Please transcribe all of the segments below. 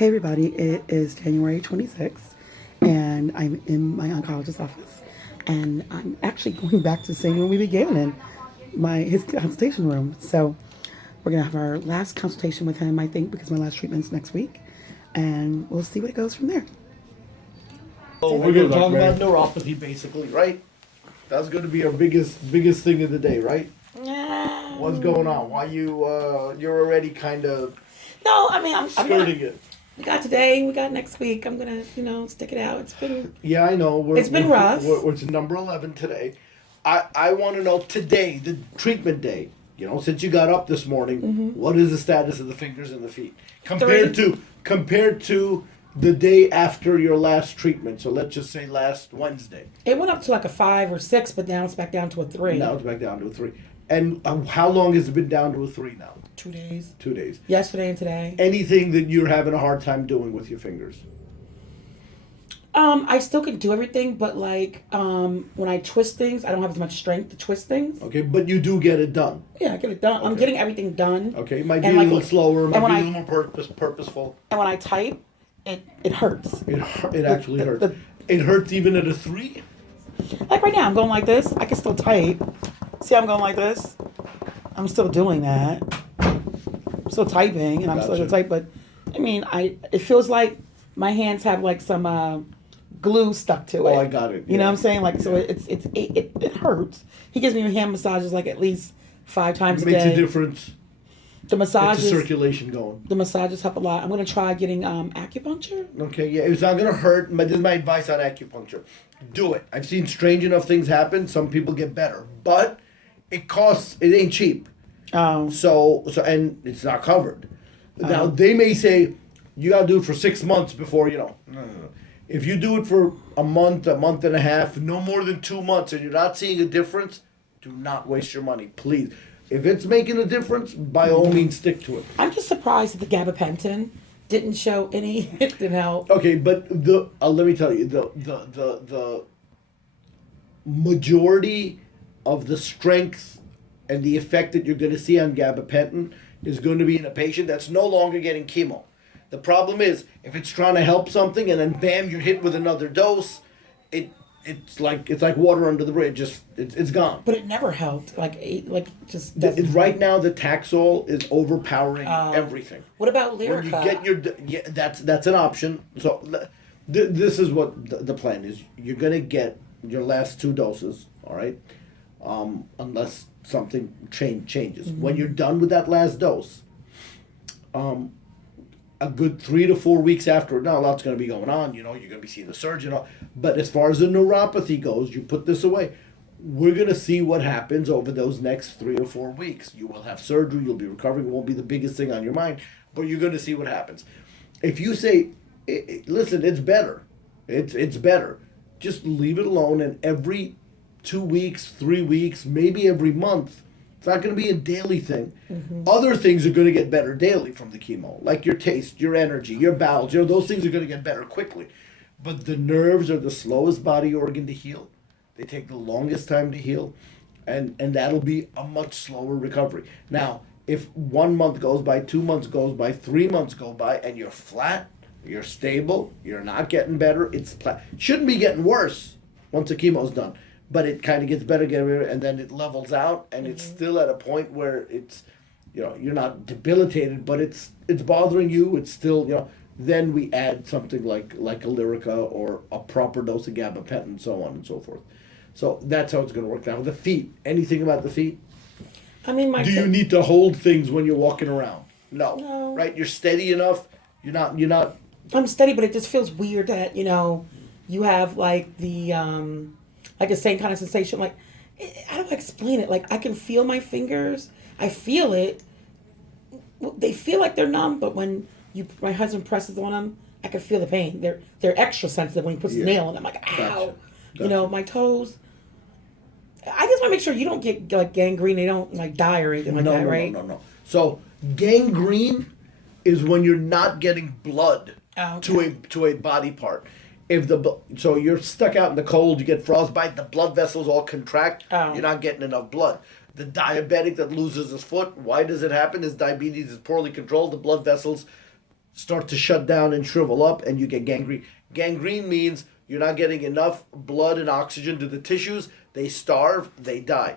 Hey everybody, it is January 26th and I'm in my oncologist's office and I'm actually going back to the same room we began in, his consultation room. So we're gonna have our last consultation with him, I think, because my last treatment's next week, and we'll see what it goes from there. So we're gonna talk about neuropathy, basically, right? That's gonna be our biggest thing of the day, right? What's going on? Why you're already kind of No, I mean, I'm skirting gonna, it? we got today, we got next week. I'm gonna, stick it out. Yeah, I know. It's been rough. We're to number 11 today. I want to know today, the treatment day. Since you got up this morning, what is the status of the fingers and the feet compared to the day after your last treatment? So let's just say last Wednesday. It went up to like a 5 or 6, but now it's back down to a 3. Now it's back down to a 3. And how long has it been down to a 3 now? 2 days. 2 days. Yesterday and today. Anything that you're having a hard time doing with your fingers? I still can do everything, but when I twist things, I don't have as much strength to twist things. Okay, but you do get it done. Yeah, I get it done. Okay. I'm getting everything done. Okay, it might be a little slower, might be a little more purposeful. And when I type, it hurts. It actually hurts. It hurts even at a 3? Like right now, I'm going like this. I can still type. See, I'm going like this. I'm still doing that. I'm still typing, and I'm still going to type. But I mean, it feels like my hands have like some glue stuck to it. Oh, I got it. You know what I'm saying? Like, so it hurts. He gives me hand massages like at least 5 times a day. Makes a difference. The massages, gets the circulation going. The massages help a lot. I'm gonna try getting acupuncture. Okay, yeah, it's not gonna hurt. This is my advice on acupuncture. Do it. I've seen strange enough things happen. Some people get better, but it costs. It ain't cheap. Oh. So and it's not covered. Now they may say you gotta do it for 6 months before No. If you do it for a month and a half, no more than 2 months, and you're not seeing a difference, do not waste your money, please. If it's making a difference, by all means, stick to it. I'm just surprised that the gabapentin didn't show any. It didn't help. Okay, but let me tell you, the majority of the strength and the effect that you're going to see on gabapentin is going to be in a patient that's no longer getting chemo. The problem is, if it's trying to help something and then bam, you're hit with another dose, it's like water under the bridge. It's gone. But it never helped. Just right now the Taxol is overpowering everything. What about Lyrica? When you get that's an option. So this is what the plan is. You're gonna get your last 2 doses. All right, unless something changes. Mm-hmm. When you're done with that last dose, a good 3 to 4 weeks after, now a lot's going to be going on, you're going to be seeing the surgeon. But as far as the neuropathy goes, you put this away. We're going to see what happens over those next 3 or 4 weeks. You will have surgery, you'll be recovering, it won't be the biggest thing on your mind, but you're going to see what happens. If you say, listen, it's better, it's better, just leave it alone, and every 2 weeks, 3 weeks, maybe every month, it's not going to be a daily thing. Mm-hmm. Other things are going to get better daily from the chemo, like your taste, your energy, your bowels. Those things are going to get better quickly. But the nerves are the slowest body organ to heal. They take the longest time to heal, and that'll be a much slower recovery. Now, if 1 month goes by, 2 months goes by, 3 months go by, and you're flat, you're stable, you're not getting better, shouldn't be getting worse once the chemo's done. But it kind of gets better, and then it levels out, and it's still at a point where it's, you're not debilitated, but it's bothering you. It's still, then we add something like a Lyrica or a proper dose of gabapentin, and so on and so forth. So that's how it's going to work. Now the feet. Anything about the feet? I mean, do you need to hold things when you're walking around? No. Right? You're steady enough. You're not. I'm steady, but it just feels weird that you have like the same kind of sensation. Like, how do I explain it? Like, I can feel my fingers. I feel it. They feel like they're numb, but when my husband presses on them, I can feel the pain. They're extra sensitive when he puts the nail in them. I'm like, ow. Gotcha. My toes. I just want to make sure you don't get like gangrene. They don't like die or anything like that, right? No. So gangrene is when you're not getting blood to a body part. So you're stuck out in the cold, you get frostbite, the blood vessels all contract, you're not getting enough blood. The diabetic that loses his foot, why does it happen? His diabetes is poorly controlled, the blood vessels start to shut down and shrivel up, and you get gangrene. Gangrene means you're not getting enough blood and oxygen to the tissues. They starve, they die.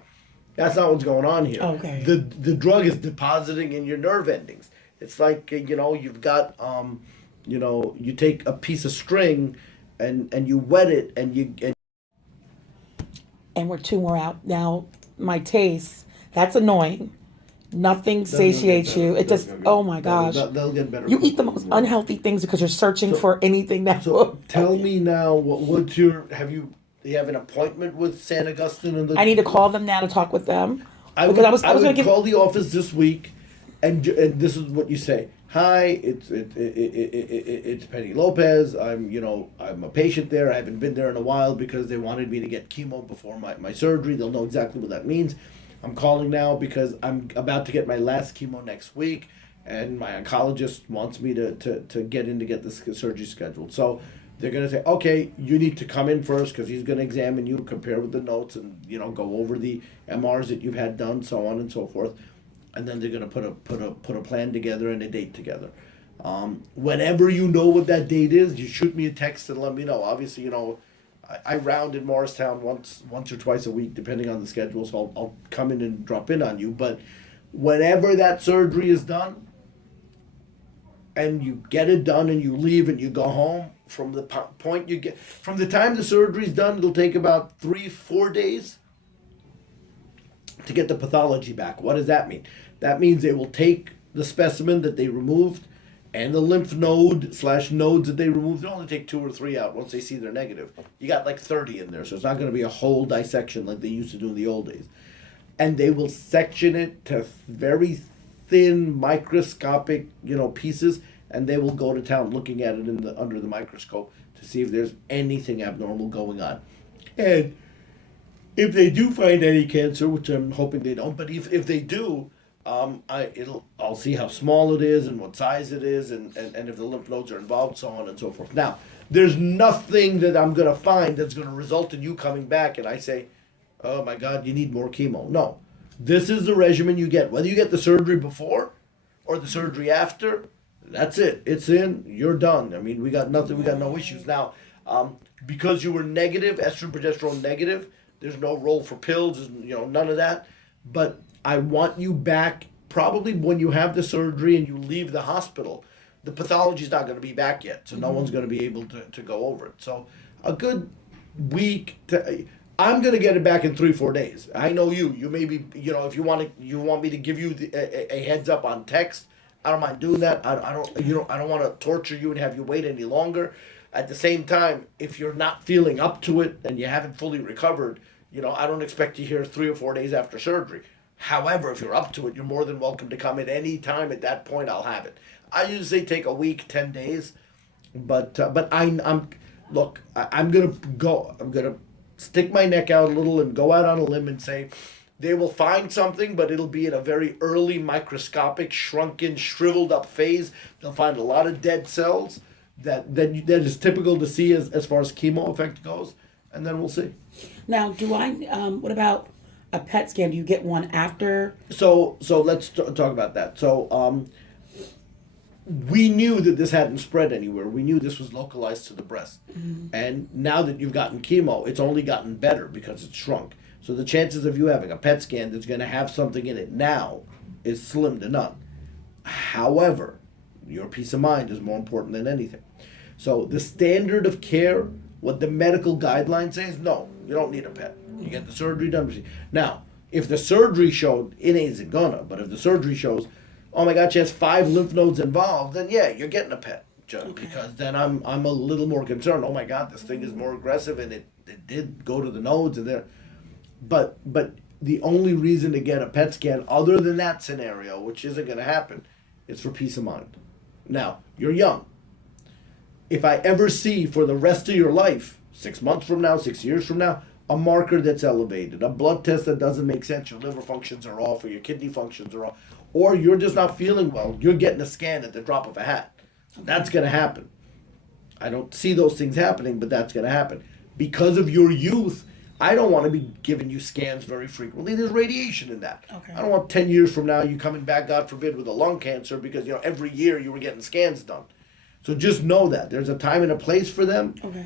That's not what's going on here. Okay. The drug is depositing in your nerve endings. It's like you've got you take a piece of string and you wet it And we're 2 more out. Now, my taste, that's annoying. Nothing They'll get satiates better. you. It They'll just, get oh better. my gosh. They'll get better. You eat the quickly. most unhealthy things because you're searching for anything that So will. tell me now, what's your do you have an appointment with San Augustine and the? I need to call them now to talk with them. I Because would, I was I going to would give. call the office this week, and this is what you say. Hi, it's Penny Lopez. I'm a patient there. I haven't been there in a while because they wanted me to get chemo before my surgery. They'll know exactly what that means. I'm calling now because I'm about to get my last chemo next week, and my oncologist wants me to get in to get this surgery scheduled. So they're going to say, okay, you need to come in first because he's going to examine you, compare with the notes, and go over the MRs that you've had done, so on and so forth. And then they're going to put a plan together and a date together. Whenever you know what that date is, you shoot me a text and let me know. Obviously, I round in Morristown once or twice a week, depending on the schedule. So I'll come in and drop in on you. But whenever that surgery is done, and you get it done, and you leave and you go home, from the point you get, from the time the surgery's done, it'll take about 3-4 days to get the pathology back. What does that mean? That means they will take the specimen that they removed and the lymph node / nodes that they removed. They'll only take 2 or 3 out once they see they're negative. You got like 30 in there, so it's not going to be a whole dissection like they used to do in the old days. And they will section it to very thin microscopic, pieces, and they will go to town looking at it under the microscope to see if there's anything abnormal going on. And if they do find any cancer, which I'm hoping they don't, but if they do, I'll see how small it is and what size it is, and if the lymph nodes are involved, so on and so forth. Now, there's nothing that I'm gonna find that's gonna result in you coming back and I say, oh my God, you need more chemo. No, this is the regimen you get, whether you get the surgery before or the surgery after. That's it. It's in. You're done. I mean, we got nothing. We got no issues now. Because you were negative, estrogen, progesterone negative. There's no role for pills. None of that. But I want you back probably when you have the surgery and you leave the hospital. The pathology's not going to be back yet, so no one's going to be able to go over it. So a good week. I'm going to get it back in 3-4 days. I know you. You may be. If you want me to give you a heads up on text. I don't mind doing that. I don't want to torture you and have you wait any longer. At the same time, if you're not feeling up to it and you haven't fully recovered, I don't expect you here 3 or 4 days after surgery. However, if you're up to it, you're more than welcome to come at any time. At that point, I'll have it. I usually take a week, 10 days, but I'm look. I'm gonna go. I'm gonna stick my neck out a little and go out on a limb and say, they will find something, but it'll be in a very early microscopic, shrunken, shriveled up phase. They'll find a lot of dead cells that is typical to see as far as chemo effect goes, and then we'll see. Now, what about a PET scan? Do you get one after? So let's talk about that. So we knew that this hadn't spread anywhere. We knew this was localized to the breast. Mm-hmm. And now that you've gotten chemo, it's only gotten better because it's shrunk. So the chances of you having a PET scan that's going to have something in it now is slim to none. However, your peace of mind is more important than anything. So the standard of care, what the medical guidelines say is, no, you don't need a PET. You get the surgery done. Now, if the surgery showed, it isn't gonna, but if the surgery shows, oh my God, she has 5 lymph nodes involved, then yeah, you're getting a PET. Because then I'm a little more concerned. Oh my God, this thing is more aggressive, and it did go to the nodes and there. But the only reason to get a PET scan, other than that scenario, which isn't going to happen, is for peace of mind. Now, you're young. If I ever see for the rest of your life, 6 months from now, 6 years from now, a marker that's elevated, a blood test that doesn't make sense, your liver functions are off or your kidney functions are off, or you're just not feeling well, you're getting a scan at the drop of a hat. That's going to happen. I don't see those things happening, but that's going to happen. Because of your youth, I don't want to be giving you scans very frequently. There's radiation in that. Okay. I don't want 10 years from now you coming back, God forbid, with a lung cancer because, every year you were getting scans done. So just know that there's a time and a place for them. Okay.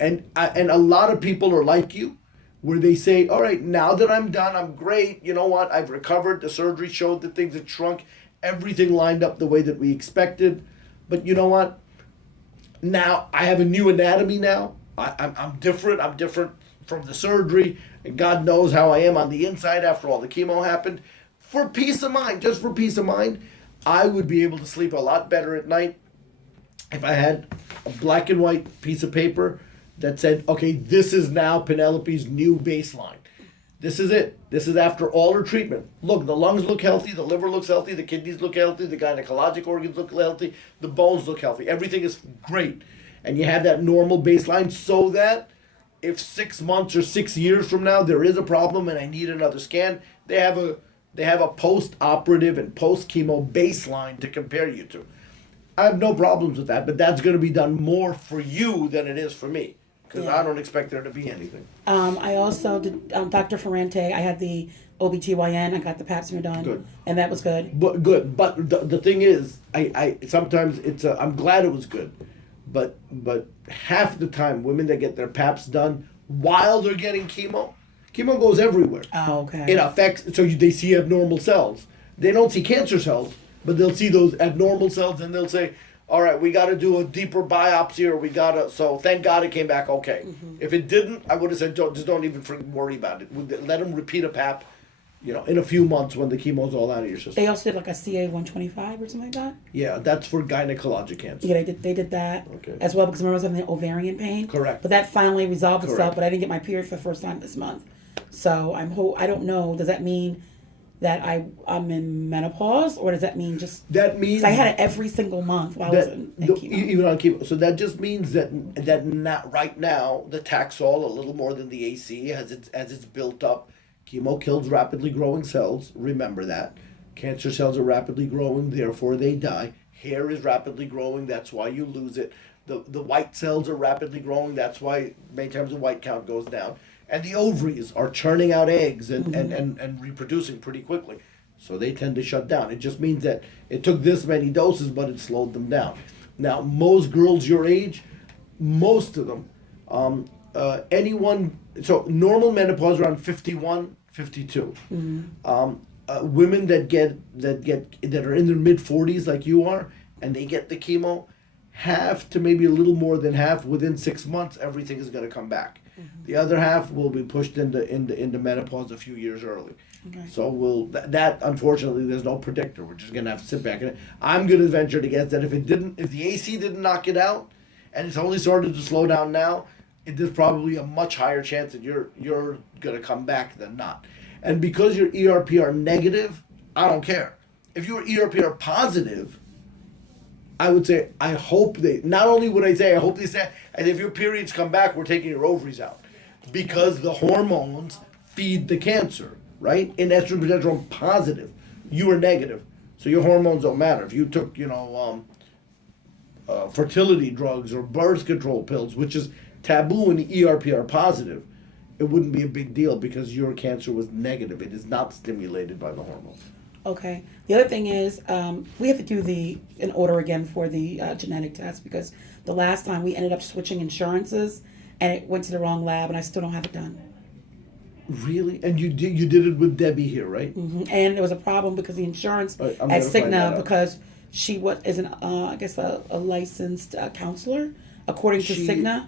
And a lot of people are like you, where they say, all right, now that I'm done, I'm great. You know what? I've recovered. The surgery showed that things had shrunk. Everything lined up the way that we expected. But you know what? Now I have a new anatomy now. I'm different. I'm different from the surgery. And God knows how I am on the inside after all the chemo happened. For peace of mind, just for peace of mind, I would be able to sleep a lot better at night if I had a black and white piece of paper that said, okay, this is now Penelope's new baseline. This is it. This is after all her treatment. Look, the lungs look healthy, the liver looks healthy, the kidneys look healthy, the gynecologic organs look healthy, the bones look healthy. Everything is great. And you have that normal baseline so that if 6 months or 6 years from now there is a problem and I need another scan, they have a post-operative and post-chemo baseline to compare you to. I have no problems with that, but that's going to be done more for you than it is for me, because I don't expect there to be anything. I also did Dr. Ferrante. I had the OBGYN. I got the pap smear done. Good. And that was good. But good. But the thing is, I sometimes I'm glad it was good, but half the time women that get their paps done while they're getting chemo goes everywhere. Oh, okay. It affects, they see abnormal cells. They don't see cancer cells, but they'll see those abnormal cells and they'll say, all right, we got to do a deeper biopsy, or so thank God it came back okay. Mm-hmm. If it didn't, I would have said, don't even worry about it. Let them repeat a pap, in a few months when the chemo's all out of your system. They also did like a CA 125 or something like that? Yeah, that's for gynecologic cancer. Yeah, they did that as well, because I remember I was having ovarian pain. Correct. But that finally resolved itself, Correct. but I didn't get my period for the first time this month. So I don't know, does that mean that I'm in menopause, or does that mean just... That means... I had it every single month while I was in chemo. Even on chemo. So that just means that not right now, the Taxol, a little more than the AC, as it's built up, chemo kills rapidly growing cells. Remember that. Cancer cells are rapidly growing, therefore they die. Hair is rapidly growing, that's why you lose it. The white cells are rapidly growing, that's why many times the white count goes down. And the ovaries are churning out eggs and reproducing pretty quickly. So they tend to shut down. It just means that it took this many doses, but it slowed them down. Now, most girls your age, most of them, so normal menopause around 51, 52. Mm-hmm. Women that are in their mid-40s like you are, and they get the chemo, half to maybe a little more than half, within 6 months, everything is going to come back. Mm-hmm. The other half will be pushed into menopause a few years early. Okay. So that unfortunately there's no predictor. We're just gonna have to sit back. And I'm gonna venture to guess that if the AC didn't knock it out, and it's only started to slow down now, there's probably a much higher chance that you're gonna come back than not. And because you're ERPR negative, I don't care. If you were ERPR positive, I would say, I hope not only would I say, I hope they say, and if your periods come back, we're taking your ovaries out. Because the hormones feed the cancer, right? In estrogen, progesterone positive, you are negative. So your hormones don't matter. If you took, fertility drugs or birth control pills, which is taboo in the ERPR positive, it wouldn't be a big deal because your cancer was negative. It is not stimulated by the hormones. Okay. The other thing is, we have to do an order again for the genetic test, because the last time we ended up switching insurances and it went to the wrong lab, and I still don't have it done. Really? And you did it with Debbie here, right? Mm-hmm. And there was a problem because the insurance at Cigna, because she isn't I guess a licensed counselor according to Cigna.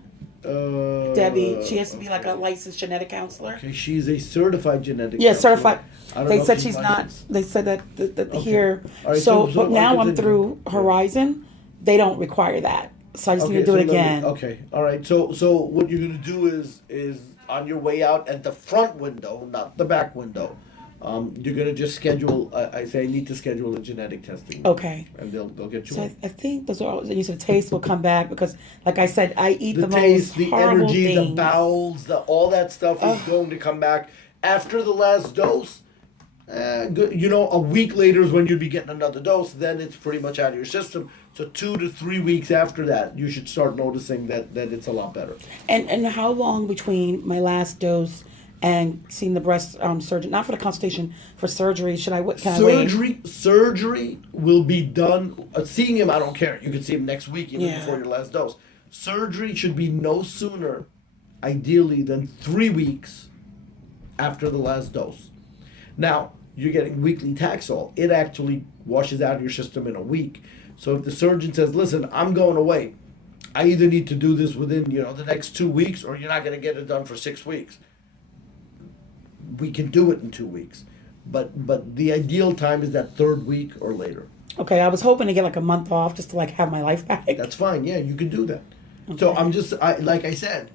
Debbie, she has to be like a licensed genetic counselor. Okay, she's a certified genetic counselor. Yeah, certified. They said she's not. They said that okay. Here. Right, so but now I'm through Horizon. They don't require that, so I just need to do it again. Okay, all right. So what you're gonna do is on your way out at the front window, not the back window. You're gonna just schedule. I need to schedule a genetic testing. Okay. And they'll get you. So I think those are all. And you said the taste will come back because, like I said, I eat the taste, most horrible the energy, things. the bowels, all that stuff is going to come back after the last dose. Good. You know, a week later is when you'd be getting another dose. Then it's pretty much out of your system. So 2 to 3 weeks after that, you should start noticing that it's a lot better. And how long between my last dose and seeing the breast surgeon, not for the consultation, for surgery, should I, what can I wait? Surgery will be done. Seeing him, I don't care. You can see him next week, even Yeah. before your last dose. Surgery should be no sooner, ideally, than 3 weeks after the last dose. Now, you're getting weekly Taxol. It actually washes out of your system in a week. So if the surgeon says, listen, I'm going away, I either need to do this within, the next 2 weeks, or you're not going to get it done for 6 weeks. We can do it in 2 weeks. But the ideal time is that third week or later. Okay, I was hoping to get like a month off just to like have my life back. That's fine. Yeah, you can do that. So like I said,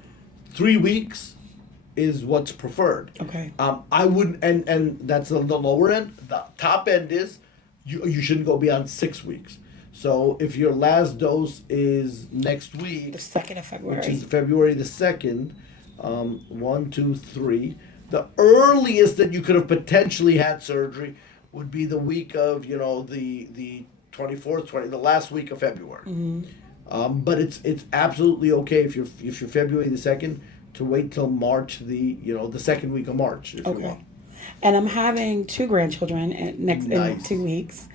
3 weeks is what's preferred. Okay. I wouldn't, and that's the lower end. The top end is you shouldn't go beyond 6 weeks. So if your last dose is next week, The 2nd of February. which is February the 2nd, 1, 2, 3. The earliest that you could have potentially had surgery would be the week of, the 24th, the last week of February. Mm-hmm. But it's absolutely okay if you're February the 2nd to wait till March, the second week of March, if you Okay. want. And I'm having 2 grandchildren in Nice. 2 weeks.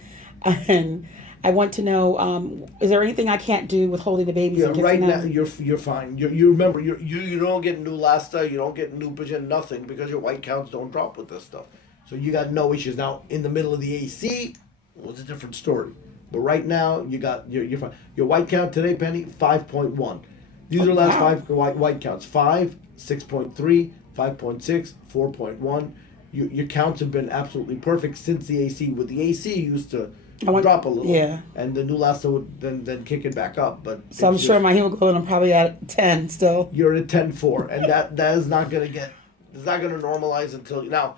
And I want to know, is there anything I can't do with holding the babies? Yeah, and kissing right now them? you're fine. You remember you don't get Neulasta, you don't get Neupogen, nothing, because your white counts don't drop with this stuff. So you got no issues. Now in the middle of the AC, well, it's a different story. But right now you're fine. Your white count today, Penny, 5.1. These are the last wow. 5 white counts: 5, 6.3, 5.6, 4.1. Your counts have been absolutely perfect since the AC. With the AC, used to drop a little, yeah. and the Neulasta would then kick it back up. But So I'm it's sure just- my hemoglobin, I'm probably at 10 still. you're at 10.4, and that is not going to it's not going to normalize until now.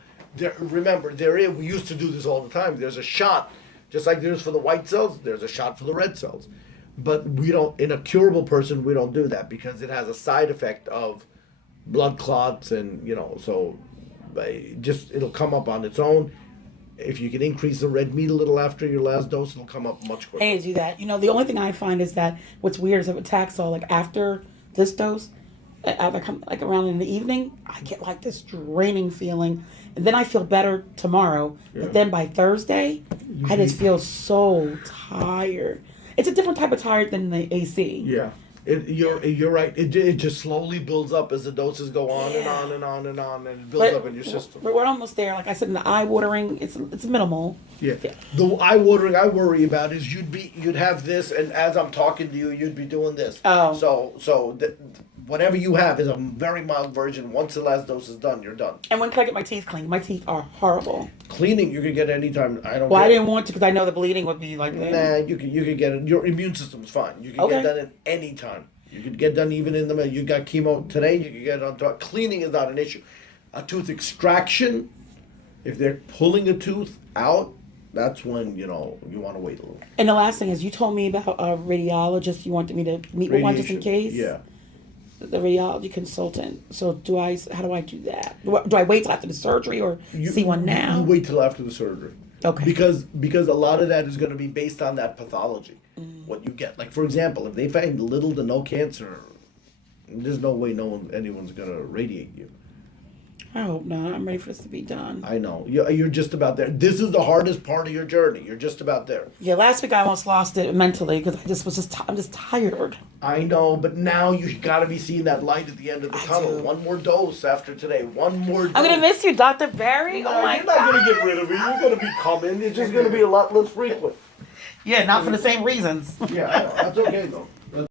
Remember, we used to do this all the time. There's a shot, just like there's for the white cells, there's a shot for the red cells. But we don't, in a curable person, we don't do that because it has a side effect of blood clots, and so it'll come up on its own. If you can increase the red meat a little after your last dose, it'll come up much quicker. I need to do that. The only thing I find is that what's weird is that with Taxol, like after this dose, like around in the evening, I get like this draining feeling, and then I feel better tomorrow. Yeah. But then by Thursday, I just feel so tired. It's a different type of tired than the AC. Yeah. You're right. It just slowly builds up as the doses go on and on and on and on, and it builds up in your system. But we're almost there. Like I said, in the eye watering, it's minimal. Yeah. The eye watering I worry about is you'd have this, and as I'm talking to you, you'd be doing this. Oh. So whatever you have is a very mild version. Once the last dose is done, you're done. And when can I get my teeth cleaned? My teeth are horrible. Cleaning you can get anytime. Well, I didn't want to because I know the bleeding would be like that. Nah, you can get it. Your immune system's fine. You can Okay. get done at any time. You could get done even in the middle. You got chemo today. You can get it on top. Cleaning is not an issue. A tooth extraction, if they're pulling a tooth out, that's when you want to wait a little. And the last thing is, you told me about a radiologist. You wanted me to meet with one just in case. Yeah. The radiology consultant. So how do I do that? Do I wait till after the surgery or see one now? You wait till after the surgery. Okay. Because a lot of that is going to be based on that pathology, what you get. Like, for example, if they find little to no cancer, there's no way anyone's going to radiate you. I hope not. I'm ready for this to be done. I know. You're just about there. This is the hardest part of your journey. You're just about there. Yeah, last week I almost lost it mentally because I'm just tired. I know, but now you got to be seeing that light at the end of the tunnel. do. One more dose after today. One more dose. I'm gonna miss you, Dr. Barry. No, Oh my you're not going to get rid of it. You're going to be coming. It's just going to be a lot less frequent. Yeah, not for the same reasons. Yeah, I know. That's okay, though.